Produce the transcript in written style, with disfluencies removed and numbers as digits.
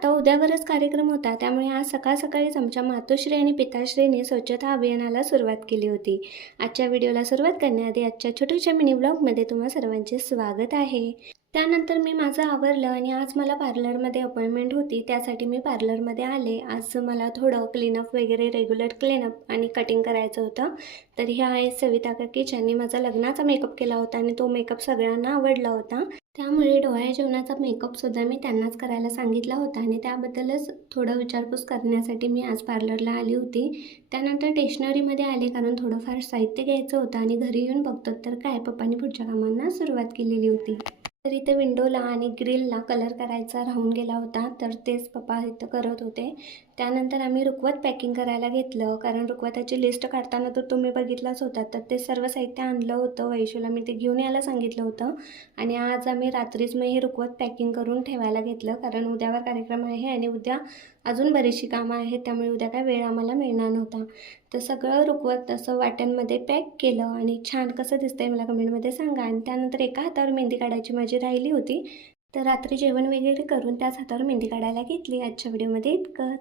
आता उद्यावरच कार्यक्रम होता, त्यामुळे आज सकाळीच आमच्या मातोश्री आणि पिताश्रीने स्वच्छता अभियानाला सुरुवात केली होती. आजच्या व्हिडिओला सुरुवात करण्याआधी आजच्या छोट्याशा मिनी ब्लॉगमध्ये तुम्हा सर्वांचे स्वागत आहे. त्यानंतर मी माझं आवरलं आणि आज मला पार्लरमध्ये अपॉइंटमेंट होती, त्यासाठी मी पार्लरमध्ये आले. आज मला थोडं क्लीनअप वगैरे रेग्युलर क्लीनअप आणि कटिंग करायचं होतं. तर ह्या आहे सविता काकी, ज्यांनी माझा लग्नाचा मेकअप केला होता आणि तो मेकअप सगळ्यांना आवडला होता. त्यामुळे डोळ्या जेवणाचा मेकअपसुद्धा मी त्यांनाच करायला सांगितला होता आणि त्याबद्दलच थोडं विचारपूस करण्यासाठी मी आज पार्लरला आली होती. त्यानंतर स्टेशनरीमध्ये आले, कारण थोडंफार साहित्य घ्यायचं होतं आणि घरी येऊन बघतो तर काय, पप्पांनी पुढच्या कामांना सुरुवात केलेली होती. तर इथे विंडोला आणि ग्रिलला कलर करायचा राहून गेला होता, तर तेच पप्पा इथं करत होते. त्यानंतर आम्ही रुखवत पॅकिंग करायला घेतलं, कारण रुखवताची लिस्ट काढताना तर तुम्ही बघितलंच होता. तर ते सर्व साहित्य आणलं होतं, वैशूला मी ते घेऊन यायला सांगितलं होतं आणि आज आम्ही रात्रीच मग हे रुखवत पॅकिंग करून ठेवायला घेतलं, कारण उद्यावर कार्यक्रम आहे आणि उद्या अजून बरीचशी कामं आहेत, त्यामुळे उद्या काय वेळ आम्हाला मिळणार नव्हता. तर सगळं रुखवत असं वाट्यांमध्ये पॅक केलं आणि छान कसं दिसतंय मला कमेंटमध्ये सांगा. आणि त्यानंतर एका हातावर मेहंदी काढायची माझी राहिली होती, तर रात्री जेवण वगैरे करून त्याच हातावर मेहंदी काढायला घेतली. आजच्या व्हिडिओमध्ये इतकं.